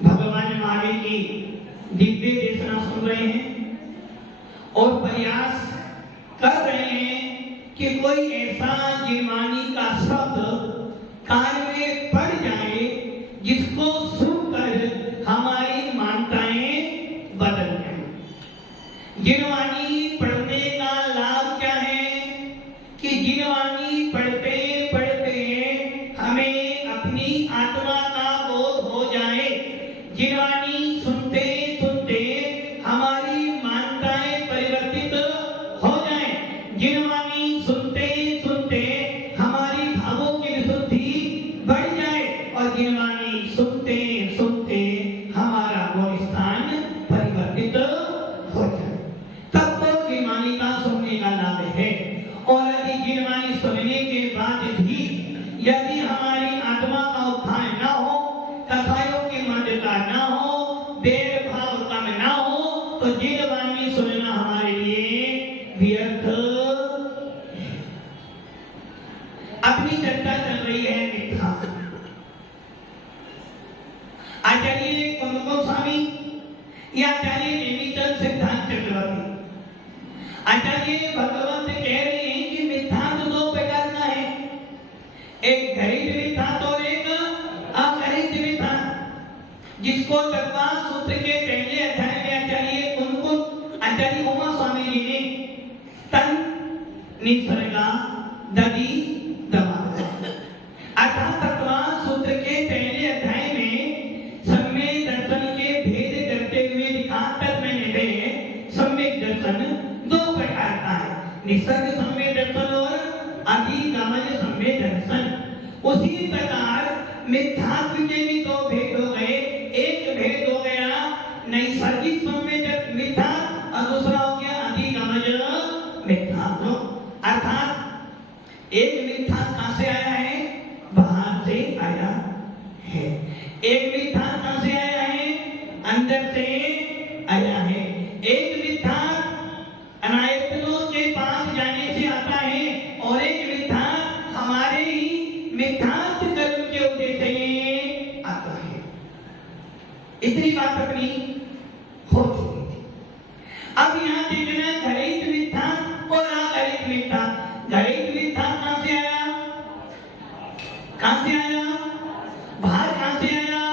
भगवान महावीर की दिव्य देशना सुन रहे हैं और प्रयास कर रहे हैं कि कोई ऐसा जीववाणी का शब्द कान में पड़ जाए जिसको सुनकर हमारी मान्यताएं बदल जाए। जीववाणी पढ़ने का लाभ क्या है कि जीववाणी पढ़ते पढ़ते हमें अपनी आत्मा का बोध हो जाए। जीववाणी सुनते सुनते हमारी मान्यताएं परिवर्तित हो जाए। जीववाणी सुनते सुनते हमारी भावों की विशुद्धि बढ़ जाए और जीववाणी सुनते सुनते हमारा वो स्थान परिवर्तित हो जाए। तब तो जीववाणी का सुनने का लाभ है। और यदि जीववाणी सुनने के बाद भी यदि हमारी आत्मा का उत्थान न हो, कथाओं की मान्यता न हो, देह भाव कम न हो, तो जीववाणी सुनना हमारे लिए व्यर्थ है। अपनी चर्चा चल रही है मिथ्या। आचार्य कुंदकुल स्वामी या आचार्य नेमिचंद सिद्धांत चक्रवर्ती आचार्य भगवंत कह रहे हैं कि मिथ्यात्व दो प्रकार का है, एक घरित मिथ्यात्व और एक अघरित मिथ्यात्व, जिसको तत्वा सूत्र के पहले अध्याय में आचार्य कुंदकुल आचार्य उमा स्वामी जी ने तन निसर्गा दधि दमा अर्थात तत्वा सूत्र के पहले अध्याय में सम्यक दर्शन के भेद करते हुए लिखा। तत्व में सम्यक दर्शन दो प्रकार का है, निसर्ग सम्यक दर्शन और अधिगमन सम्यक दर्शन। उसी प्रकार मिथ्यात्व के भी दो भेद हो गए। एक भेद हो गया नैसर्गिक सम्यक मिथ्या और दूसरा हो गया अधिगमन मिथ्यात्व। अर्थात एक मिथ्या कहां से आया है? बाहर से आया है। एक मिथ्या कहां से आया है? अंदर से आया है। एक मिथ्या अनायतनों के पास जाने से आता है और एक मिथ्या हमारे ही मिथ्यात्व कर्म के उद्देश्य से आता है। इतनी बात अपनी हो चुकी थी। अब यहाँ देखना घरित मिथ्या और अघरित मिथ्या। घरित मिथ्या कहां से आया? कहां से आया? बाहर कहां से आया?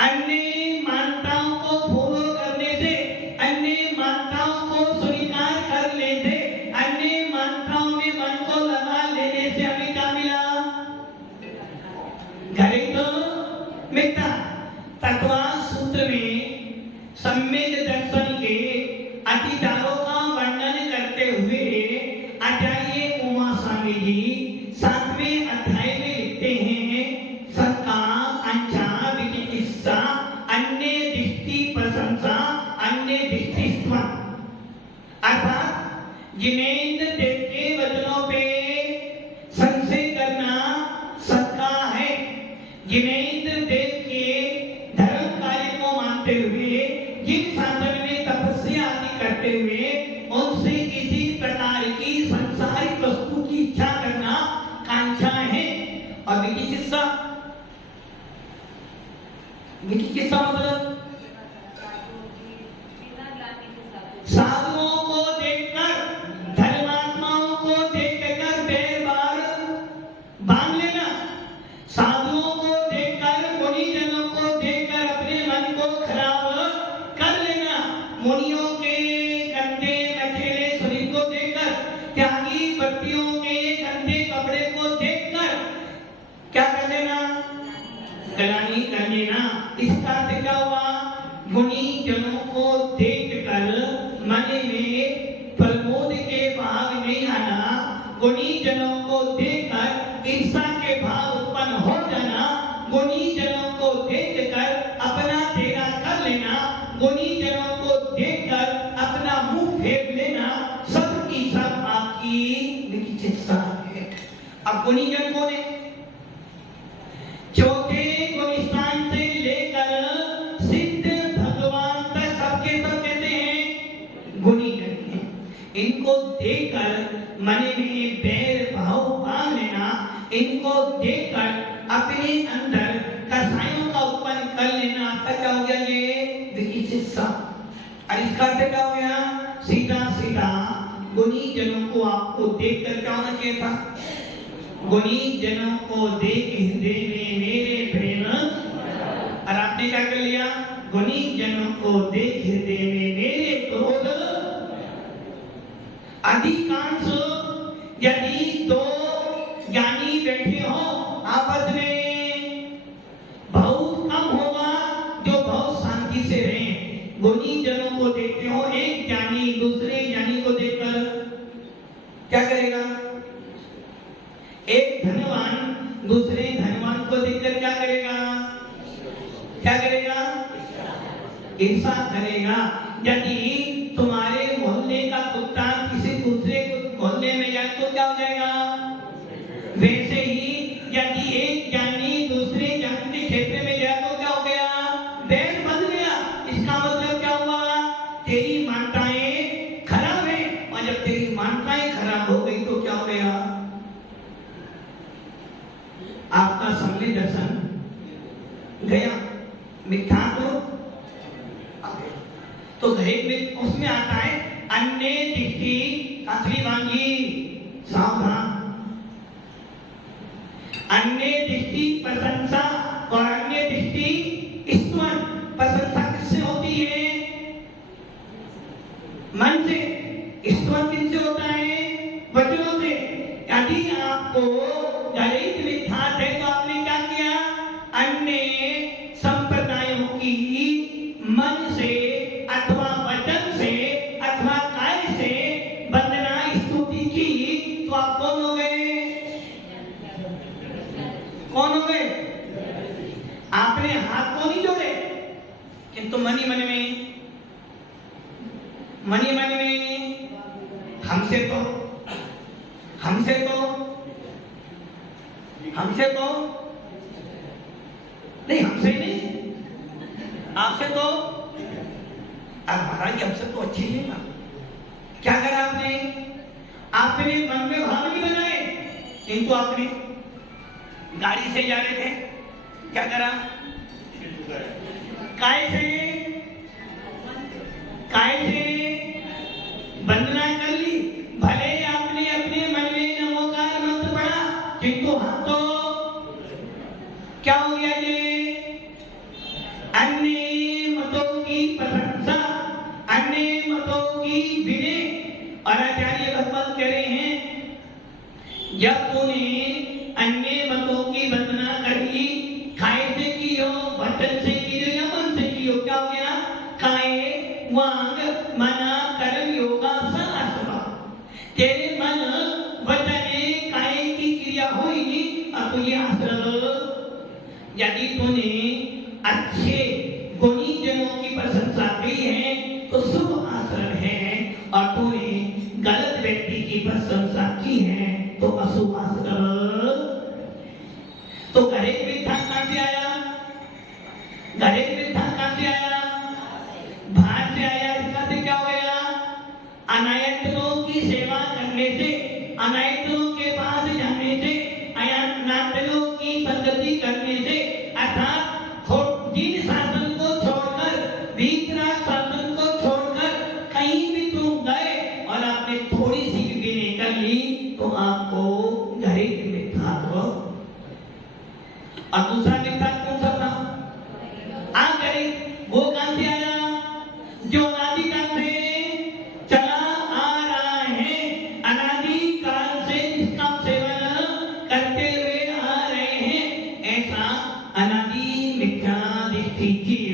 अन्य मान्यताओं को फॉलो करने से, अन्य मान्यताओं को स्वीकार कर लेते, अन्य मान्यताओं में मन को लगा लेने से हमें क्या मिला? घरित मिथ्या। तत्वा सूत्र में सम्यक दर्शन के अतिचारों का वर्णन करते हुए आचार्य उमा स्वामी जी 7वें अध्याय में लिखते हैं, सत्ता अंचा विचिकित्सा अन्य दृष्टि प्रशंसा अन्य दृष्टि स्व। अर्थात जिनेंद्र देव के वचनों पे संशय करना सबका है। जिनेंद्र देव के धर्म कार्य को मानते हुए, जिन शासन में तपस्या आदि करते हुए उनसे किसी प्रकार की संसारिक वस्तु की इच्छा करना कांक्षा है। और विचिकित्सा मतलब साधुओं को देखकर, धर्मात्माओं को देखकर बैर बार बांध लेना। साधुओं को देखकर, मुनिजनों को देखकर अपने मन को खराब कर लेना। मुनियों के गंदे मैले शरीर को देखकर, त्यागी व्यक्तियों के गंदे कपड़े को देखकर क्या कर लेना? ग्लानि कर लेना। इसका अर्थ क्या हुआ? मुनि जनों को देखकर मन में प्रमोद के भाव नहीं आना, गुणी जनों को देखकर ईर्षा के भाव उत्पन्न हो जाना, गुणी जनों को देखकर अपना तेरा कर लेना, गुणी जनों को देखकर अपना मुंह फेर लेना, सब की सब आपकी विचिकित्सा है। अब गुणी जन कौन है? चौथे गुण स्थान से लेकर सिद्ध भगवान तक सबके सब कहते हैं गुणी जन है। इनको देखकर मन में बैर भाव बांध लेना, इनको देखकर अपने अंदर कसायों का उत्पन्न कर लेना। आपका क्या हो गया? ये विचिकित्सा। और इसका अर्थ क्या हो गया? सीधा सीधा गुणी जनों को आपको देखकर क्या होना चाहिए था? गुणी जनों को देख हृदय में मेरे प्रेम। और आपने क्या कर लिया? गुणी जनों को देख हृदय में मेरे क्रोध। अधिकांश यदि दो ज्ञानी बैठे हो आपस में, बहुत कम होगा जो बहुत शांति से रहें। गुणी जनों को देखते हो, एक ज्ञानी दूसरे ज्ञानी को देखकर क्या करेगा? एक धनवान दूसरे धनवान को देखकर क्या करेगा? क्या करेगा? ईर्षा करेगा। यदि तुम्हारे मोहल्ले का कुत्ता किसी दूसरे मोहल्ले में जाए तो क्या हो जाएगा? वैसे ही यदि एक ज्ञानी दूसरे ज्ञानी के क्षेत्र में जाए तो क्या हो गया? बैर बंध गया। इसका मतलब क्या हुआ? तेरी मान्यताएं खराब है, और जब तेरी मान्यताएं खराब हो गई तो क्या हो गया? आपका संवेद दर्शन गया, मिथ्या तो गए में उसमें आता है अन्य दृष्टि असली वांगी। सावधान। अन्य दृष्टि प्रशंसा और अन्य दृष्टि स्तुति। प्रशंसा किससे होती है? मन से। स्तुति किससे होता है? वचनों से। यदि आपको गणित विख्यात है तो आपने क्या किया? अन्य संप्रदायों की मन से अथवा वचन से अथवा काय से वंदना स्तुति की, तो आप कौन हो गए? कौन हो गए? आपने हाथ को नहीं जोड़े, किंतु मनी मन में हमसे नहीं, हमसे नहीं, आपसे तो। अब महाराज हमसे तो अच्छे ही है ना। क्या करा आपने? आपने मन में भाव नहीं बनाए, किंतु आपने गाड़ी से जा रहे थे, क्या करा? काय से वंदना कर ली। भले आपने अपने मन में नमोकार मंत्र पढ़ा, किंतु हम तो क्या हो गया? ये अन्य मतों की प्रशंसा, अन्य मतों की विनय। और आचार्य भगवान कह रहे हैं, जब तूने अन्य मतों की वंदना करी, काय से की हो, वचन से की हो या मन से की हो, क्या हो गया? काय वांग मना कर्म योगा स अर्थवा। तेरे मन वचन काय की क्रिया हुई, अब ये आश्रम। यदि तूने अच्छे गुणी जनों की प्रशंसा की है तो शुभ आचरण है, और तूने गलत व्यक्ति की प्रशंसा की है तो अशुभास्कर। तो घरेलू मिथ्या कहां से आया? घरेलू मिथ्या कहां से आया? बाहर से आया। इसका से क्या हो गया? अनायतों की सेवा करने से, अनायतों के पास जाने से, अनायतों की संगति करने से, अर्थात जिन शासन को छोड़कर, वीतराग शासन को छोड़कर कहीं भी तुम गए और आपने थोड़ी सी भी निकल ली तो आपको घरेलू मिथ्या हो। और दूसरा मिथ्या कौन सा था? आगे वो कहां से आया? जो अनादिकाल से चला आ रहा है, अनादिकाल से जिसका सेवन करते हुए आ रहे हैं, ऐसा अनादि मिथ्या दृष्टि जीव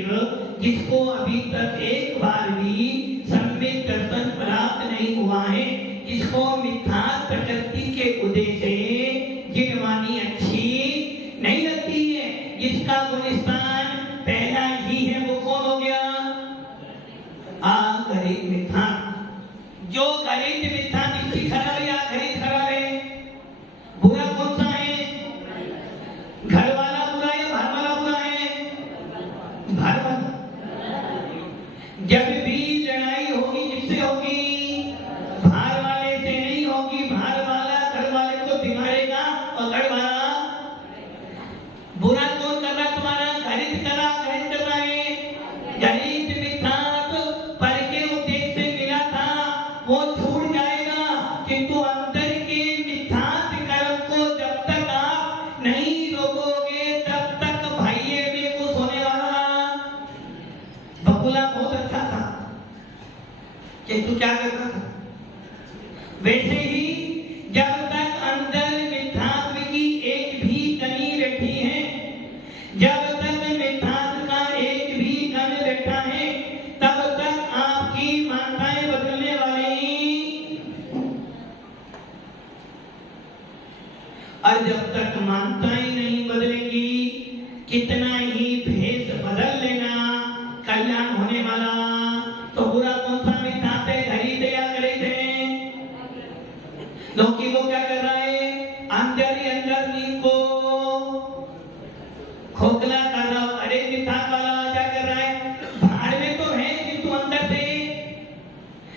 जिसको अभी तक एक बार भी सम्यक दर्शन प्राप्त नहीं हुआ है, जिसको मिथ्या प्रकृति के उदय से जिनवानी अच्छी नहीं लगती है, जिसका गुणस्थान पहला ही है, वो कौन हो गया? घरेलू मिथ्या। जो घरेलू मिथ्या दृष्टि खराब है या घरेलू खराब है? बुरा कौन सा है? घर वाला बुरा या बाहर वाला बुरा है? बाहर वाला। जब भी लड़ाई होगी जिससे होगी, बाहर वाले से नहीं होगी। बाहर वाला घर वाले को बिगाड़ेगा और घर वाला बुरा कौन कर रहा? तुम्हारा घरेलू कर रहा, घरेलू कर रहा है। घरेलू मिथ्या पर के उद्देश्य से मिला था वो छूट जाएगा, किंतु अंदर के मिथ्या कर्म को जब तक आप नहीं रोकोगे तब तक भाइये में कुछ होने वाला। बकुला बहुत अच्छा था, किंतु क्या करता था? वैसे ही जब तक अंदर मिथ्यात्व की एक भी कमी बैठी है, जब तक मिथ्यात्व का एक भी कण बैठा है, तब तक आपकी मान्यताएं बदलने वाली। और जब तक मान्यताएं नहीं बदलेगी, कितना ही भेष बदल लेना, कल्याण होने वाला। तो बुरा कौन सा मिथ्या थे? खरीद या खरीदे? क्योंकि वो क्या कर रहा है? अंदर ही अंदर नींद को खोखला कर रहा। अरे मिथ्या वाला क्या कर रहा है? बाहर में तो है किंतु अंदर से,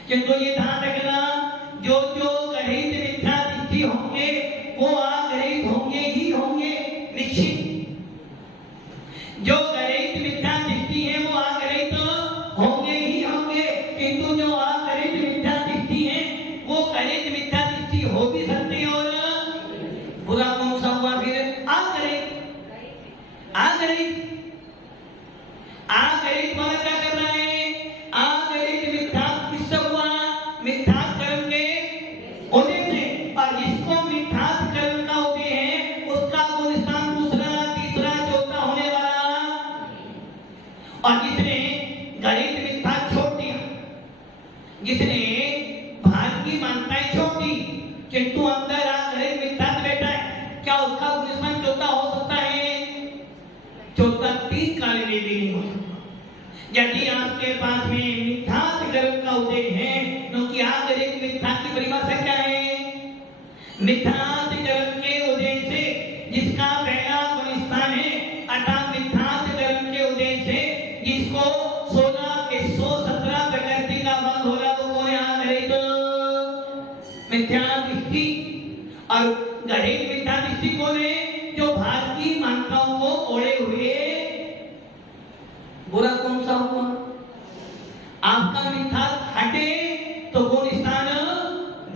किंतु ये ध्यान रखना, जो जो गणित मिथ्या दृष्टि होंगे वो आगणित होंगे ही होंगे, निश्चित। जो गणित मिथ्या दृष्टि है वो आगणित होंगे ही होंगे, किंतु जो आगणित मिथ्या दृष्टि है वो गणित मिथ्या दृष्टि हो भी सकती है। और बुरा कौन सा हुआ फिर? आगणित। आगणित वाला क्या कर रहा है? आगणित मिथ्या किससे हुआ? मिथ्या कर्म के उदय से। और जिसको मिथ्या कर्म का उदय है उसका गुणस्थान दूसरा, तीसरा, चौथा होने वाला। और जिसने गणित मिथ्या छोड़ दिया, जिसने बाहर की मान्यताएं छोड़ दी, किंतु अंदर गणित मिथ्या बैठा है, क्या उसका गुणस्थान चौथा हो सकता है? चौथा तीन काल में भी नहीं हो सकता। यदि आपके पास में मिथ्या कर्म का उदय है, क्योंकि आगणित मिथ्या की परिभाषा क्या है? मिथ्या कर्म के उदय से जिसका पहला गुणस्थान है, अर्थात मिथ्या कर्म के उदय से जिसको 16 प्रकृति का बंध हो रहा, वो कौन है? आगणित मिथ्या दृष्टि। और गणित मिथ्या दृष्टि कौन है? जो भारतीय मान्यताओं को ओढ़े हुए। बुरा कौन सा हुआ? आपका मिथ्या हटे तो गुण स्थान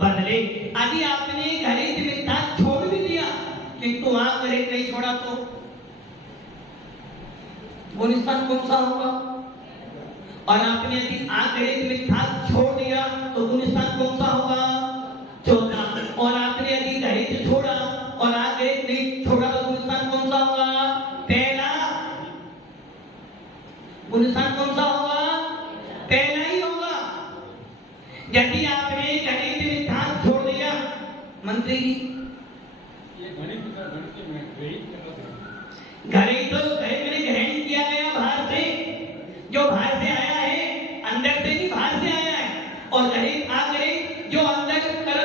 बदले। यदि आपने गणित मिथ्या छोड़ भी दिया, किंतु आप गणित नहीं छोड़ा तो गुण स्थान कौन सा होगा? और आपने यदि गणित मिथ्या छोड़ दिया तो गुण स्थान कौन सा होगा? चौथा। और आपने यदि गणित छोड़ा और गणित नहीं छोड़ा तो गुण स्थान कौन सा होगा? पहला। गुण स्थान कौन सा होगा? पहला ही होगा। यदि आपने गणित मिथ्या छोड़ दिया, मंत्री जी ये गणित मैंने ग्रहण किया गया बाहर से, जो बाहर से आया है, अंदर से नहीं बाहर से आया है। और गणित जो अंदर कर्म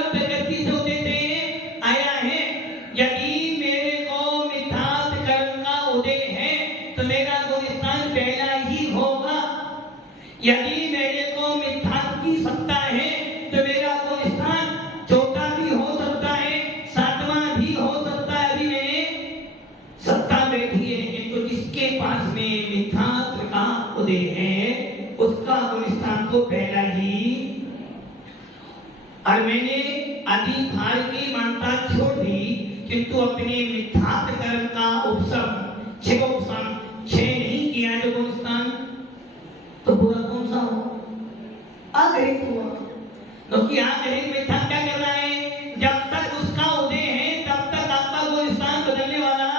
और मैंने आदि भार की मानता छोड़ दी, किंतु अपने मिथ्यात्व कर्म का उपशम क्षय नहीं किया जो गुणस्थान, तो बुरा कौन सा हो? आगरित हुआ। क्योंकि आगरित मिथ्या क्या कर रहा है? जब तक उसका उदय है तब तक आपका गुणस्थान बदलने वाला,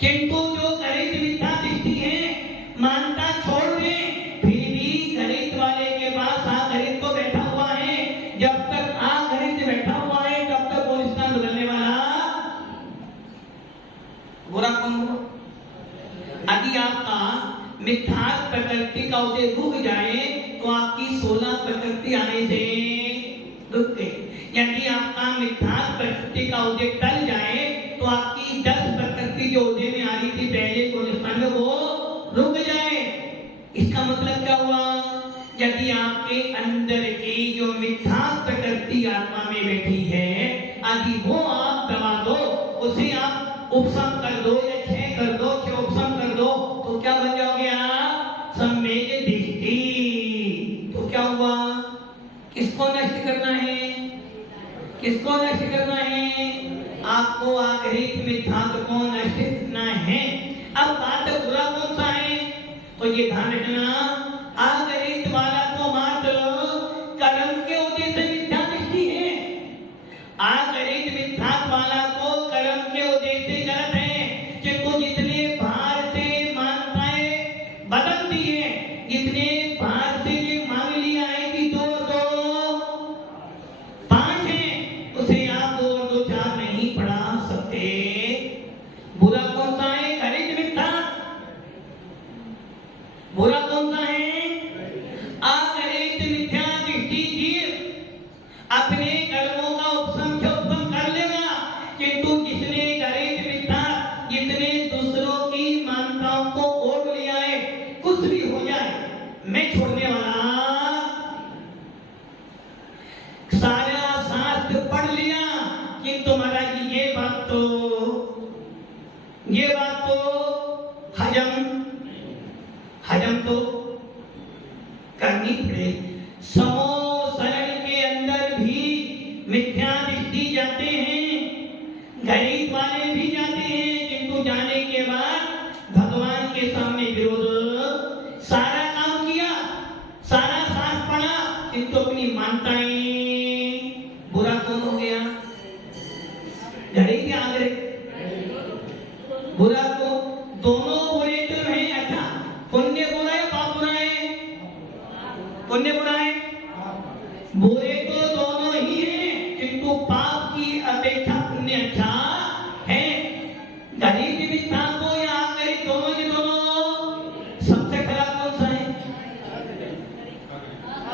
किंतु जो गणित मिथ्या दृष्टि है मानता छोड़ दे, फिर भी गणित वाले के पास आगरित को बैठा हुआ है, जब तक आगरित बैठा हुआ है तब तक गुणस्थान बदलने वाला बुरा कौन हुआ? यदि आपका मिथ्यात्व प्रकृति का उदय रुक जाए तो आपकी 16 प्रकृति आने से रुक गई। यदि आपका मिथ्यात्व प्रकृति का उदय टल जाए तो आपकी 10 प्रकृति जो उदय में आ रही थी पहले गुणस्थान में वो रुक जाए। इसका मतलब क्या हुआ? यदि आपके अंदर की जो मिथ्यात्व प्रकृति आत्मा में बैठी है, यदि वो आप दबा दो, उसे आप उपशम कर दो या क्षय कर दो, उपशम कर दो, तो क्या बन जाओगे आप? सम्यक दृष्टि। तो क्या हुआ? किसको नष्ट करना है? किसको नष्ट करना है? आपको आगरित मिथ्यात्व को नष्ट करना है। अब बात बुरा कौन सा है? तो ये ध्यान रखना, आगरित वाला तो मात्र कर्म के उदय से मिथ्या दृष्टि है। आगरित मिथ्यात्व वाला को कर्म के उदय से गलत है, क्योंकि जितने भार से मान्यताएं बदल दी है, जितने भार से ये मान लिया है कि 2 और 2 5 है, उसे आप 2 और 2 4 नहीं पढ़ा सकते। बुरा कौन सा है? गणित मिथ्या। बुरा कौन सा है? आगरित मिथ्या दृष्टि जीव अपने कर्मों का उपशम कर लेगा, किंतु जिसने गणित मिथ्या, जितने दूसरों की मान्यताओं को ओढ़ लिया है, कुछ भी हो जाए मैं छोड़ने वाला, सारा शास्त्र पढ़ लिया, किंतु महाराज जी ये बात तो हजम तो करनी पड़ेगी। समो शरण के अंदर भी मिथ्या दृष्टि जाते हैं, गणित वाले भी जाते हैं, किंतु जाने के बाद भगवान के सामने विरोध। सारा काम किया, सारा शास्त्र पढ़ा, किंतु अपनी मानताएं। बुरा कौन हो गया? गणित या आगरित? बुरा को दोनों बुरे तो हैं। अच्छा, पुण्य बुरा है, पाप बुरा है? पुण्य बुरा है, बुरे तो दोनों ही हैं, किंतु पाप की अपेक्षा पुण्य अच्छा है। गणित मिथ्या को या आगरित, दोनों के दोनों सबसे खराब कौन सा है?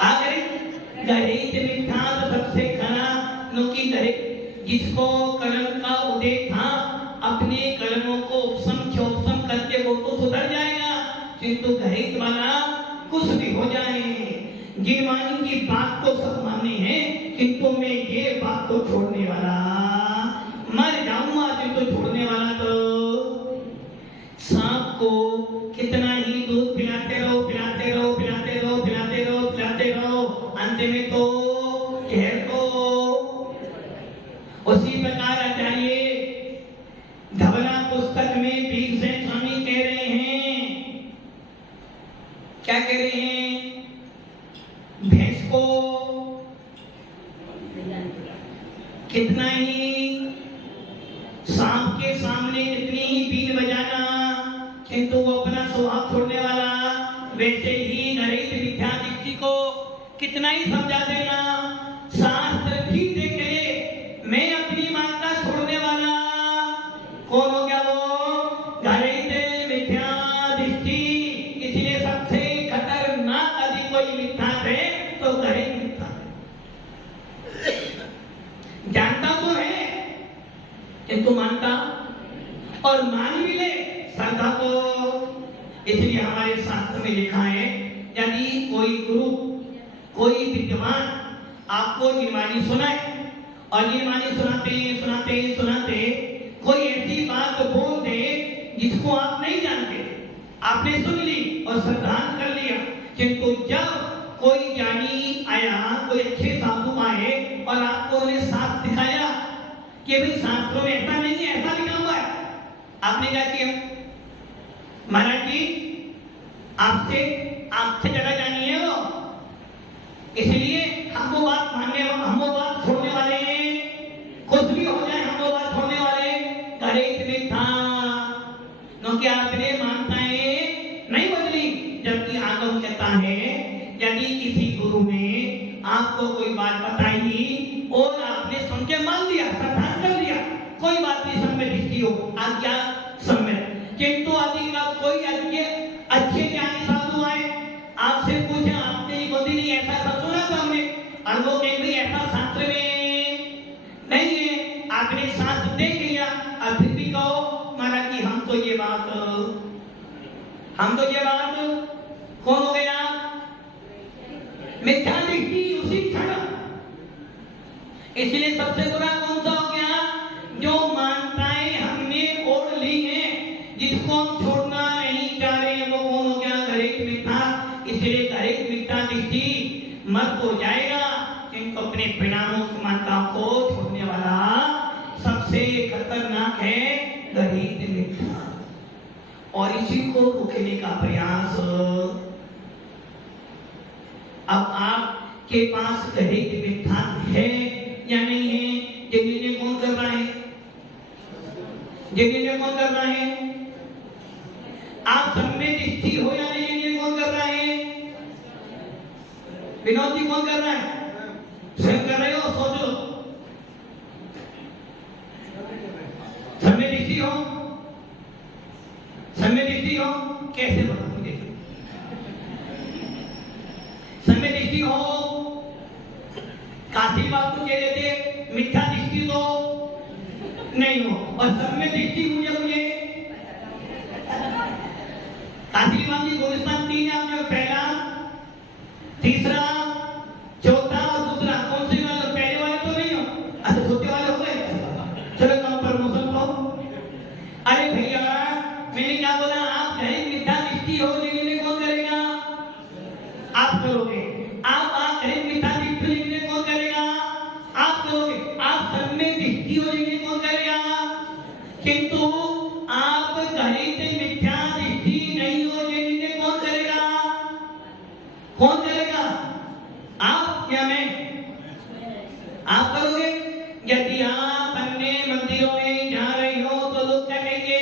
आगरित। गणित मिथ्या तो सबसे खराब, क्योंकि गणित जिसको कर्म का उदय था, अपने कर्मों को उपशम करके वो तो सुधर जाएगा, किंतु गणित वाला कुछ भी हो जाए, गिरवानी की बात तो सब माने हैं, किंतु मैं ये बात तो छोड़ने वाला, मर जाऊंगा किंतु छोड़ने वाला। तो सांप को कितना ही दूध पिलाते रहो, अंत में तो जहर को। उसी प्रकार आचार्य धवला पुस्तक में भीमसेन स्वामी कह रहे हैं, क्या कह रहे हैं? भैंस को कितना ही सांप के सामने कितनी ही बीन बजाना, किंतु वो अपना स्वभाव छोड़ने वाला, वैसे ही गणित मिथ्या दृष्टि को कितना ही समझा देना, शास्त्र भी देख ले, मैं अपनी मान्यता छोड़ने वाला। कौन हो गया वो? गणित मिथ्या दृष्टि। इसलिए सबसे खतरनाक यदि कोई मिथ्या है तो गणित मिथ्या। जानता तो है किंतु मानता, और मान भी ले श्रद्धा को। इसलिए हमारे शास्त्र में लिखा है, यदि कोई गुरु, कोई विद्वान आपको निर्वाणी सुनाए, और निर्वाणी सुनाते कोई ऐसी बात बोल दे जिसको आप नहीं जानते, आपने सुन ली और श्रद्धा कर लिया, किंतु जब कोई ज्ञानी आया, कोई अच्छे साधु आए और आपको उन्हें शास्त्र दिखाया कि भाई शास्त्रों में ऐसा नहीं है, ऐसा लिखा हुआ है, आपने क्या किया? महाराज जी आपसे आपसे जगह जानी है वो, इसलिए हम वो बात मानने, हम वो बात छोड़ने वाले हैं, कुछ भी हो जाए हम वो बात छोड़ने वाले। करे में था क्योंकि आपने मानताएं नहीं बदली, जबकि आगम कहता है यदि किसी गुरु ने आपको कोई बात बताई और आपने सुन के मान लिया, श्रद्धा कर लिया, कोई बात नहीं, सब में दृष्टि हो, आज्ञा सब में, किंतु आदि का कोई अच्छे ज्ञानी साधु आए, आपसे पूछे, आपने बोली नहीं ऐसा सब सुना था हमने, और वो कहें भाई ऐसा शास्त्र में नहीं है, आपने शास्त्र देख लिया और फिर भी कहो महाराज जी हम तो ये बात कौन हो गया? मिथ्या दृष्टि उसी क्षण। इसलिए सबसे बुरा कौन सा हो गया? जो मान्यताएं हमने ओढ़ ली हैं, जिसको हम छोड़ना नहीं चाह रहे, वो कौन हो गया? घरेक मिथ्या। इसलिए घरेक मिथ्या दृष्टि मत हो जाएगा, किंतु अपने परिणामों की मान्यताओं को छोड़ने वाला सबसे खतरनाक है घरेक मिथ्या। और इसी को रोकने का प्रयास, अब आपके पास घरेक मिथ्या है या नहीं है, ये निर्णय कौन कर रहा है? ये निर्णय कौन कर रहा है? आप सब में दृष्टि हो या नहीं, ये कौन कर रहा है? विनोद जी कौन कर रहा है? स्वयं कर रहे हो, सोच लो। सब में दृष्टि हो, सब में दृष्टि हो, कैसे बताऊं? देखो सब में दृष्टि हो, काशी बाबू कह रहे थे मिथ्या दृष्टि तो नहीं हो, और सब में दृष्टि मुझे काशी बाबू जी गोरस्तान 3 है आपने, पहला, तीसरा, चौथा और दूसरा, कौन से वाले? पहले वाले तो नहीं हो, अच्छा छोटे वाले हो गए, चलो कम प्रमोशन पाओ। अरे भैया मैंने क्या बोला? आप कहीं मिथ्या दृष्टि हो, लेकिन कौन करेगा? आप करोगे। आप कहीं मिथ्या दृष्टि, लेकिन कौन करेगा? आप करोगे। आप सब में दृष्टि हो, लेकिन कौन करेगा? किंतु आप कहीं से मिथ्या दृष्टि नहीं हो, लेकिन कौन करेगा? कौन करेगा? आप या मैं? आप करोगे। यदि आप अन्य मंदिरों में जा रहे हो तो लोग क्या कहेंगे?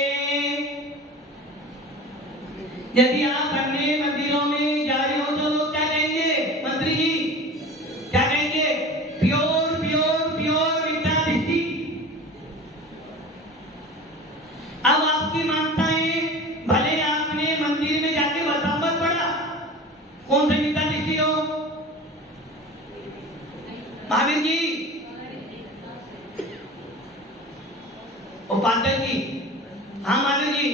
यदि आप अन्य मंदिरों में जा रहे हो तो लोग क्या कहेंगे? मंत्री जी क्या कहेंगे? प्योर प्योर प्योर मिथ्या दृष्टि। अब आपकी मान्यताएं, भले आपने मंदिर में जाके बतामत पढ़ा, कौन सी मिथ्या दृष्टि हो? महावीर जी, उपाध्याय जी, हाँ महावीर जी,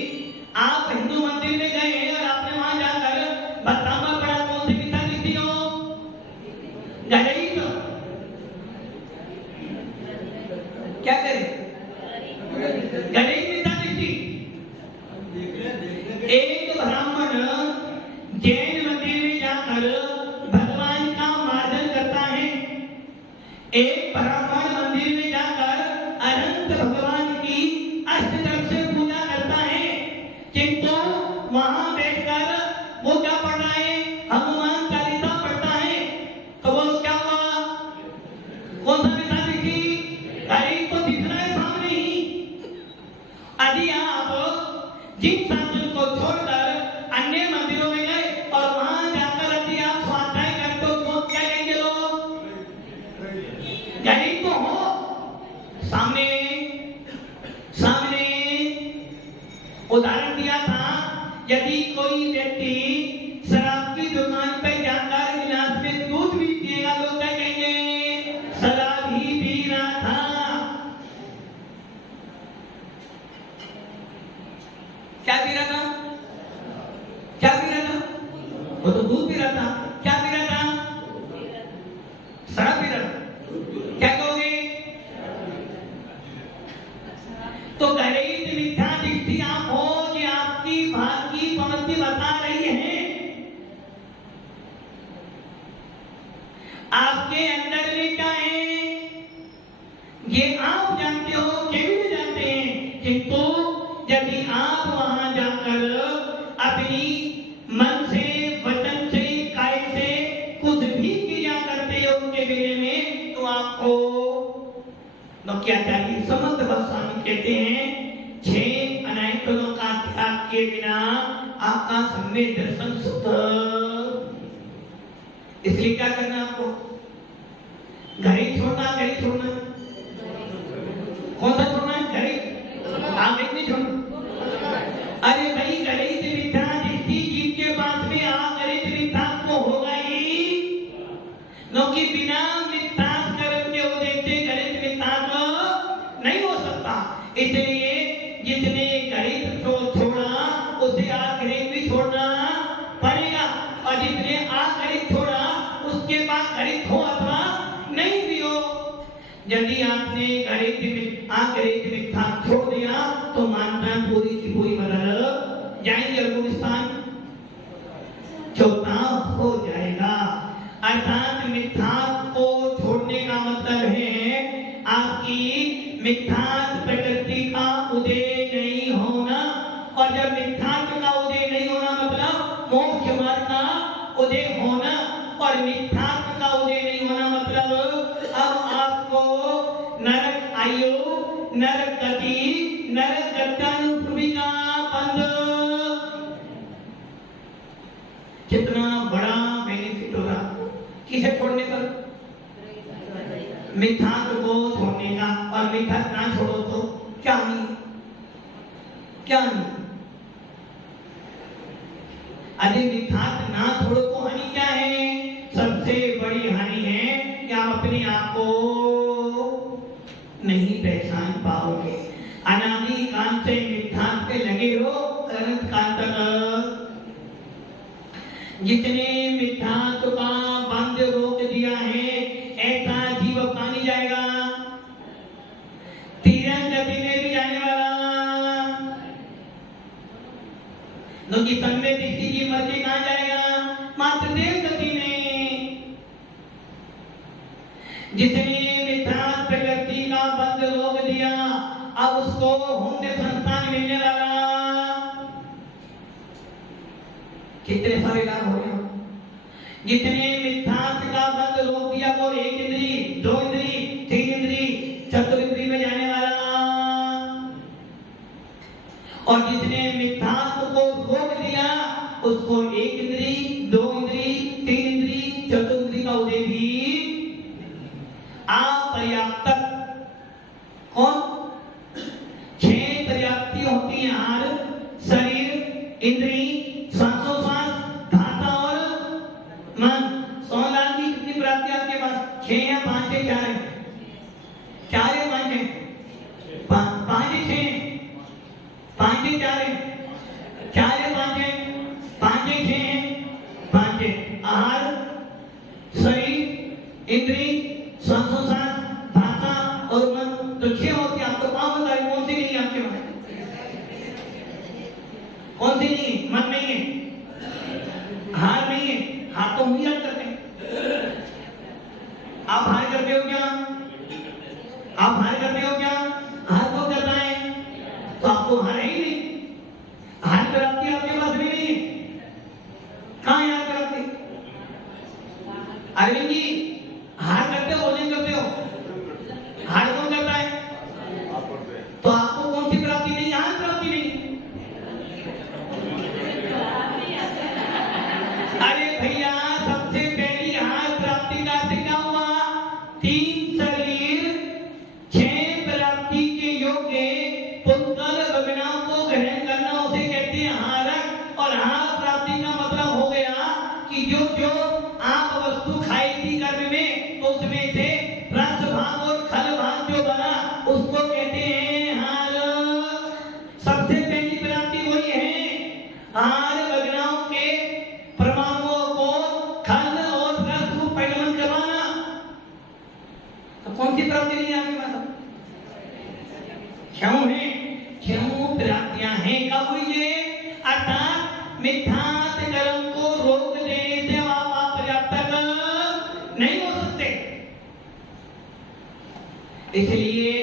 आप हिंदू मंदिर में गए हैं और आपने वहां जाकर बतामा पढ़ा, कौन सी मिथ्या दृष्टि हो? गणित। क्या करें? गणित मिथ्या दृष्टि। एक ब्राह्मण जैन मंदिर में जाकर भगवान का मार्जन करता है, एक ब्राह्मण मंदिर में जाकर अनंत भगवान की अष्टदश से पूजा करता है, किंतु वहां बैठकर वो क्या पढ़ रहा है? हनुमान चालीसा पढ़ता है। तो बोलो क्या हुआ? कौन सा मिथ्या दृष्टि? अरे तो दिख रहा है सामने ही। यदि आप जिन शासन को छोड़कर अन्य मंदिरों में गए और वहां जाकर यदि आप स्वाध्याय करते हो तो क्या कहेंगे लोग? गणित तो हो सामने, आपके अंदर में क्या है ये आप जानते हो, केवल भी जानते हैं, किंतु यदि आप वहां जाकर अपनी मन से, वचन से, काय से कुछ भी क्रिया करते हो उनके बेले में, तो आपको तो क्या चाहिए? समर्थ गोस्वामी कहते हैं 6 अनैतनों का त्याग किए बिना आपका सम्यक दर्शन शुद्ध। इसलिए क्या करना आपको? घर ही छोड़ना, घर ही छोड़ना। कौन सा छोड़ना है? घर ही, आगे नहीं छोड़ना। अरे भाई गणित मिथ्या जिसकी जीव के पास में गणित मिथ्या को होगा ही, क्योंकि बिना मिथ्या कर्म के उदय से गणित मिथ्या नहीं हो सकता। इसलिए जितने गणित छोड़ा उसे गणित भी छोड़ना पड़ेगा, और जितने गणित छोड़ा उसके बाद गणित हो अथवा नहीं भी हो। यदि आपने गणित मिथ्या छोड़ दिया तो मानना पूरी की पूरी बदल जाएंगे, अफगानिस्तान चौथा हो जाएगा। अर्थात मिथ्या को छोड़ने का मतलब है आपकी मिथ्या प्रकृति का उदय नहीं होना, और जब मिथ्या का उदय नहीं होना मतलब मोक्ष मार्ग का उदय होना, और मिथ्या का उदय नहीं होना मतलब अब आपको नरक आयु, नरक गति, नरक गत्यानुभूति का बंध। कितना बड़ा बेनिफिट होगा किसे छोड़ने पर? मिथ्या को छोड़ने का। और मिथ्या ना छोड़ो तो क्या नहीं, क्या नहीं। अरे मिथ्या ना छोड़ो तो हानि क्या है? सबसे बड़ी हानि है कि आप अपने आप को नहीं पहचान पाओगे। अनादि काल से मिथ्या पे लगे हो, अनंत काल तक जितने मिथ्या का बंध रोक दिया है, ऐसा जीव पानी जाएगा, तीरथ गति में भी जाने वाला। क्योंकि सम्य दृष्टि की मर के कहां जाएगा? मात्र देव गति में। जितने मिथ्या प्रकृति का बंध रोक दिया, अब उसको होंगे संस्थान मिलने वाला। कितने सारे लाभ हो गए? जितने मिथ्या का बंध रोक दिया वो 1 इंद्री, 2 इंद्री, 3 इंद्री, 4 इंद्री में जाने वाला, और जिसने मिथ्या को रोक दिया उसको 1 इंद्री, 2 इंद्री, 3 इंद्री, 4 इंद्री का उदय भी अपर्याप्त। कौन? 6 पर्याप्ति होती है हार, शरीर, इंद्री, श्वासोश्वास, धाता और मन। 100 लाख की कितनी प्राप्ति आपके पास? 6 या 5 है? 4 है? 4 है 5 है? 5 है 6 5 है 4 है? 4 है 5 है? 5 है 6 है? 5 है। आहार, शरीर, इंद्री, श्वासोश्वास, धाता और मन, तो 6 होती है। आपको 5 बताए, कौन सी नहीं है आपके पास? कौन सी नहीं है? मन नहीं है, हार नहीं है। हाथ तो हम याद करते हैं। आप हार करते हो क्या? आप हार करते हो क्या? हार को करता है तो आपको हार ही नहीं। हार कराती आपके पास भी नहीं है। कहां याद कराती? अरविंद जी हार करते हो, नहीं करते हो? हार कौन करता है? तो आपको कौन सी प्राप्ति नहीं? हार प्राप्ति नहीं। अरे भैया सबसे पहली हार प्राप्ति का अर्थ क्या हुआ? 3 शरीर, 6 प्राप्ति के योग्य पुंतल भगनाओं को ग्रहण करना, उसे कहते हैं हारक। और हार प्राप्ति का मतलब हो गया कि जो जो आप वस्तु खाई थी कर्म में, तो उसमें से रस भाग और खल भाग जो बना उसको कहते हैं हार। सबसे पहली प्राप्ति वही है, हार भगनाओं के परमाणुओं को खल और रस को परिगमन करवाना। तो कौन सी प्राप्ति नहीं है आपके पास? क्यों है? क्यों प्राप्तियां हैं? कब हुई है? अर्थात मिथ्या कर्म को रोक देने से आप अपर्याप्त नहीं हो सकते। इसलिए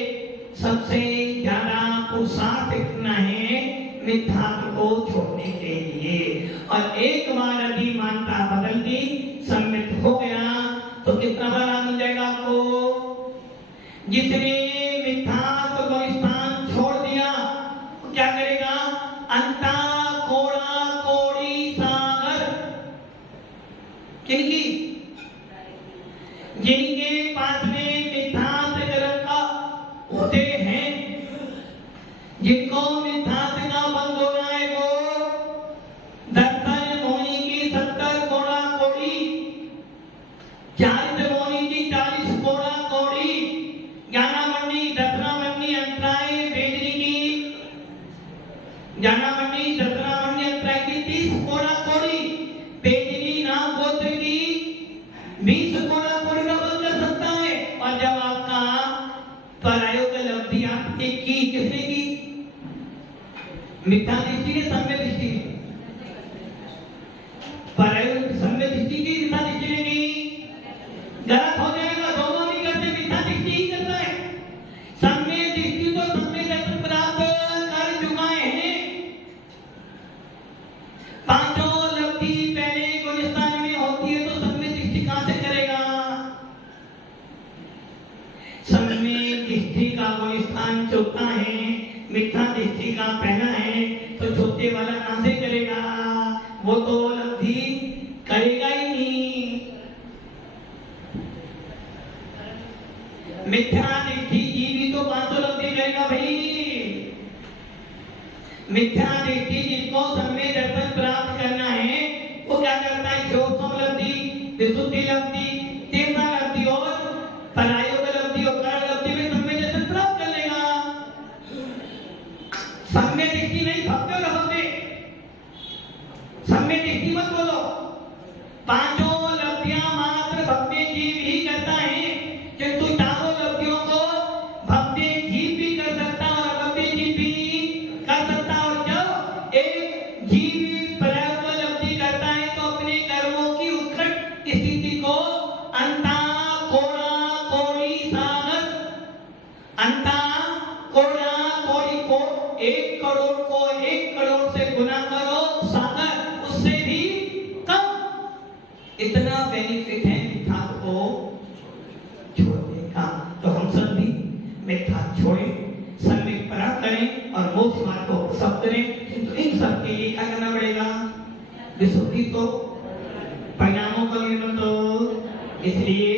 सबसे ज्यादा पुरुषार्थ करना है मिथ्यात्व को छोड़ने के लिए। और एक बार यदि मानता बदल दी, सम्मित हो गया, तो कितना बड़ा लाभ मिल जाएगा आपको। जिसने मिथ्यात्व को स्थान छोड़ दिया, तो क्या करेगा? अंता कोड़ा कोड़ी सागर। किनकी? जिनके पास में मिथ्यात्व का होते हैं, जिनको मिथ्यात्व का बंद होना है, वो दर्शन होने की 70 कोड़ा कोड़ी, चारित्र होने की 40 कोड़ा कोड़ी, ज्ञानामणि दर्शनामणि अंतराय भेजने की, ज्ञानामणि दर्शनामणि अंतराय की 30 कोड़ा कोड़ी, भेजनी नाम गोत्र की 20 कोड़ा कोड़ी का बंद कर सकता है। और जब आपका परायोग लब्धि आपने की, किसने की? मिथ्या दृष्टि ने, सम्यक दृष्टि ने? परायोग सम्यक दृष्टि की, मिथ्या दृष्टि ने की। गलत हो जाएगा, दोनों नहीं करते, मिथ्या दृष्टि ही करता है। सम्यक दृष्टि तो सम्यक दर्शन प्राप्त कर चुका है। पांचों लब्धि पहले गुणस्थान में होती है, तो सम्यक दृष्टि कहां से करेगा? सम्यक दृष्टि का गुणस्थान चौथा है, मिथ्या दृष्टि का पहला है, तो चौथे वाला कहां से करेगा? वो तो लब्धि करेगा ही नहीं। मिथ्या दृष्टि जीवी तो पांचों लब्धि करेगा भाई। मिथ्या दृष्टि जिसको सम्यक दर्शन प्राप्त करना है, वो क्या करता है? शोधम लब्धि, विशुद्धि लब्धि, तीव्र लब्धि और परायोग लब्धि और कारण लब्धि में सम्यक दर्शन प्राप्त कर लेगा। सम्यक दृष्टि नहीं, भव्य भव्य सम्यक दृष्टि मत बोलो। पांचों लब्धियां मात्र भव्य जीव ही करता है, किंतु चारों लब्धियों को भव्य जीव भी कर सकता और भव्य जीव भी कर सकता। और जब एक जीव प्रयोग लब्धि करता है, तो अपने कर्मों की उत्कृष्ट स्थिति को अंता कोड़ा कोड़ी सागर, अंता कोड़ा कोड़ी को 1 करोड़ को 1 करोड़ से गुना करो सागर, उससे भी कम। इतना बेनिफिट है मिथ्यात्व को छोड़ने का। तो हम सब भी मिथ्या छोड़ें, सम्यक परा करें और मोक्ष मार्ग को सब करें। किंतु इन सब के लिए क्या करना पड़ेगा? विशुद्धि तो, परिणामों का निर्माण तो। इसलिए